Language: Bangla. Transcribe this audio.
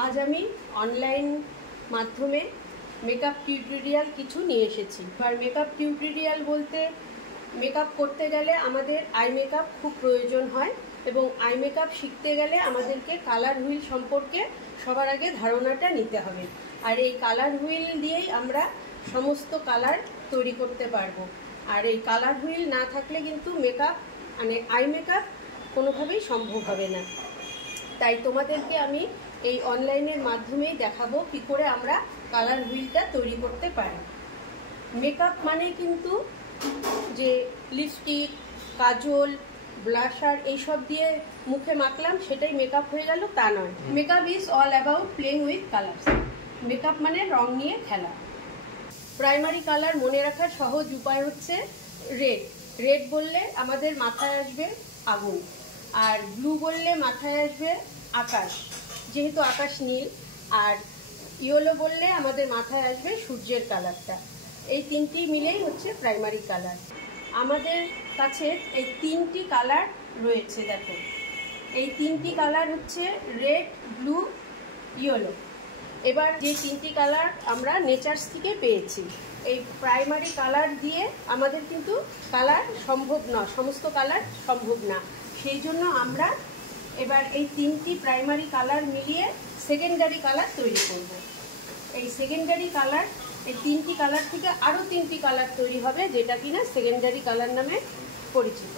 आज আমি অনলাইন মাধ্যমে মেকআপ টিউটোরিয়াল কিছু নিয়ে এসেছি। আর মেকআপ টিউটোরিয়াল বলতে মেকআপ করতে গেলে আমাদের আই মেকআপ খুব প্রয়োজন হয় এবং আই মেকআপ শিখতে গেলে আমাদেরকে কালার হুইল সম্পর্কে সবার আগে ধারণাটা নিতে হবে। আর এই কালার হুইল দিয়েই আমরা সমস্ত কালার তৈরি করতে পারবো। আর এই কালার হুইল না থাকলে কিন্তু মেকআপ মানে আই মেকআপ কোনোভাবেই সম্ভব হবে না। তাই তোমাদেরকে আমি এই অনলাইনের মাধ্যমেই দেখাবো কী করে আমরা কালার হুইলটা তৈরি করতে পারি। মেকআপ মানে কিন্তু যে লিপস্টিক, কাজল, ব্লাশার এইসব দিয়ে মুখে মাখলাম সেটাই মেকআপ হয়ে গেল তা নয়। Makeup is all about playing with colours. Makeup মানে রং নিয়ে খেলা। প্রাইমারি কালার মনে রাখার সহজ উপায় হচ্ছে রেড। রেড বললে আমাদের মাথায় আসবে আগুন, আর ব্লু বললে মাথায় আসবে আকাশ, যেহেতু আকাশ নীল। আর ইয়েলো বললে আমাদের মাথায় আসবে সূর্যের কালারটা। এই তিনটি মিলেই হচ্ছে প্রাইমারি কালার। আমাদের কাছে এই তিনটি কালার রয়েছে, দেখো এই তিনটি কালার হচ্ছে রেড, ব্লু, ইয়েলো। এবার যে তিনটি কালার আমরা নেচার্স থেকে পেয়েছি, এই প্রাইমারি কালার দিয়ে আমাদের কিন্তু কালার সম্ভব না, সমস্ত কালার সম্ভব না। সেই জন্য আমরা এবার এই তিনটি প্রাইমারি কালার মিলিয়ে সেকেন্ডারি কালার তৈরি করব। এই সেকেন্ডারি কালার, এই তিনটি কালার থেকে আরও তিনটি কালার তৈরি হবে, যেটা কিনা সেকেন্ডারি কালার নামে পরিচিত।